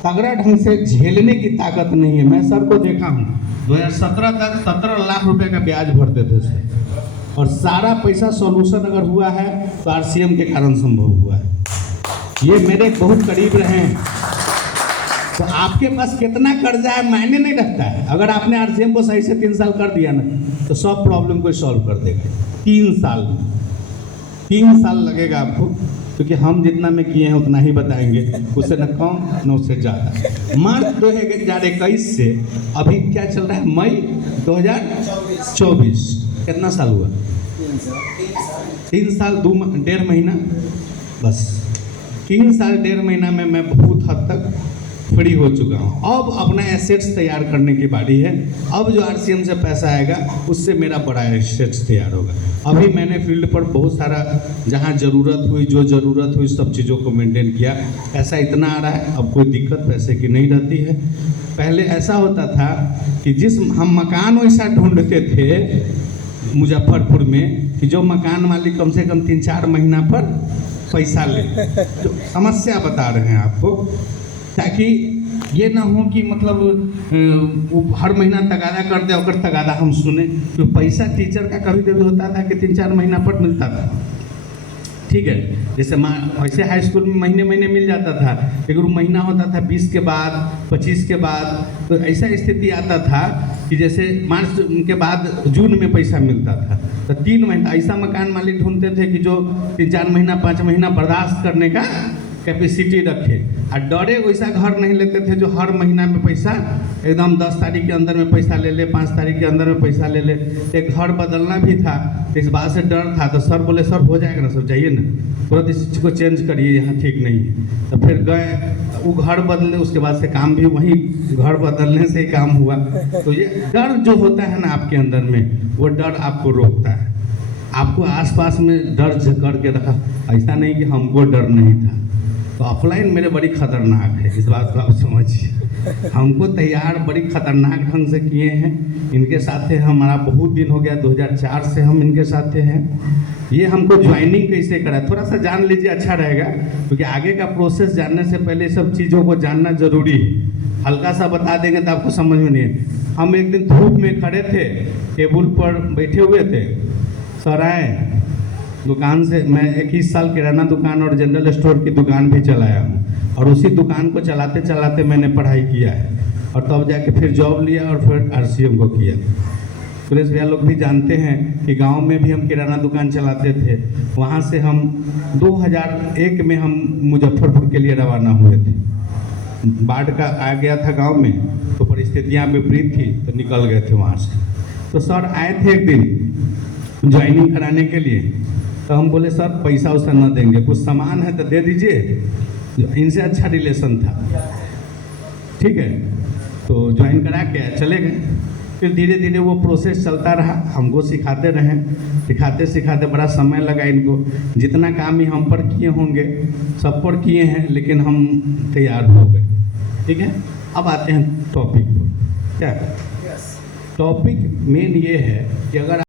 तगड़ा ढंग से झेलने की ताकत नहीं है। मैं सर को देखा हूँ 2017 तक 17 लाख रुपए का ब्याज भरते थे सर, और सारा पैसा सॉल्यूशन अगर हुआ है तो आरसीएम के कारण संभव हुआ है। ये मेरे बहुत करीब रहे हैं। तो आपके पास कितना कर्जा है मायने नहीं रखता है। अगर आपने आरसीएम को सही से 3 साल कर दिया ना तो सब प्रॉब्लम को सॉल्व कर देगा 3 साल में। 3 साल लगेगा आपको, क्योंकि हम जितना में किए हैं उतना ही बताएंगे, उससे न कम न उससे ज़्यादा। मार्च 2021 से अभी क्या चल रहा है, मई 2024, कितना साल हुआ? 3 साल 1.5 महीना, बस 3 साल 1.5 महीना में मैं बहुत हद तक फ्री हो चुका हूँ। अब अपना एसेट्स तैयार करने की बारी है। अब जो आरसीएम से पैसा आएगा उससे मेरा बड़ा एसेट्स तैयार होगा। अभी मैंने फील्ड पर बहुत सारा जहाँ ज़रूरत हुई, जो ज़रूरत हुई सब चीज़ों को मेंटेन किया। पैसा इतना आ रहा है, अब कोई दिक्कत पैसे की नहीं रहती है। पहले ऐसा होता था कि जिस हम मकान वैसा ढूंढते थे मुजफ्फरपुर में कि जो मकान मालिक कम से कम 3-4 महीना पर पैसा ले। तो समस्या बता रहे हैं आपको, ताकि ये ना हो कि मतलब वो हर महीना तगादा कर दे और तगादा हम सुने। तो पैसा टीचर का कभी कभी होता था कि 3-4 महीना पर मिलता था, ठीक है। जैसे वैसे हाई स्कूल में महीने महीने मिल जाता था, लेकिन महीना होता था 20 के बाद, 25 के बाद। तो ऐसा स्थिति आता था कि जैसे मार्च के बाद जून में पैसा मिलता था। तो 3 महीना ऐसा मकान मालिक ढूंढते थे कि जो 3-4 महीना 5 महीना बर्दाश्त करने का कैपेसिटी रखे। और डरे वैसा घर नहीं लेते थे जो हर महीना में पैसा एकदम 10 तारीख के अंदर में पैसा ले ले, 5 तारीख के अंदर में पैसा ले ले। एक घर बदलना भी था, इस बात से डर था। तो सर बोले सर हो जाएगा ना सर, जाइए ना तुरंत इस चीज़ को चेंज करिए, यहाँ ठीक नहीं है। तो फिर गए, वो घर बदले, उसके बाद से काम भी वहीं घर बदलने से ही काम हुआ। तो ये डर जो होता है ना आपके अंदर में, वो डर आपको रोकता है। आपको आसपास में डर करके रखा, ऐसा नहीं कि हमको डर नहीं था। तो ऑफलाइन मेरे बड़ी खतरनाक है, इस बात को आप समझिए। हमको तैयार बड़ी खतरनाक ढंग से किए हैं। इनके साथ हमारा बहुत दिन हो गया, 2004 से हम इनके साथ हैं। ये हमको ज्वाइनिंग कैसे करा, थोड़ा सा जान लीजिए, अच्छा रहेगा, क्योंकि आगे का प्रोसेस जानने से पहले सब चीज़ों को जानना जरूरी है। हल्का सा बता देंगे तो आपको समझ में नहीं है। हम एक दिन धूप में खड़े थे, टेबल पर बैठे हुए थे, सर आए दुकान से। मैं 21 साल किराना दुकान और जनरल स्टोर की दुकान भी चलाया हूँ, और उसी दुकान को चलाते चलाते मैंने पढ़ाई किया है, और तब जाके फिर जॉब लिया और फिर आरसीएम को किया। सुरेश भैया लोग भी जानते हैं कि गांव में भी हम किराना दुकान चलाते थे। वहाँ से हम 2001 में हम मुजफ्फरपुर के लिए रवाना हुए थे। बाढ़ का आ गया था गाँव में, तो परिस्थितियाँ विपरीत थी, तो निकल गए थे वहाँ से। तो सर आए थे एक दिन ज्वाइनिंग कराने के लिए। तो हम बोले सर पैसा वैसा न देंगे, कुछ सामान है तो दे दीजिए। इनसे अच्छा रिलेशन था, ठीक है। तो ज्वाइन करा के चले गए। फिर धीरे धीरे वो प्रोसेस चलता रहा, हमको सिखाते रहे। सिखाते सिखाते बड़ा समय लगा इनको। जितना काम ही हम पर किए होंगे सब पर किए हैं, लेकिन हम तैयार हो गए, ठीक है। अब आते हैं टॉपिक पर। क्या टॉपिक मेन ये है कि अगर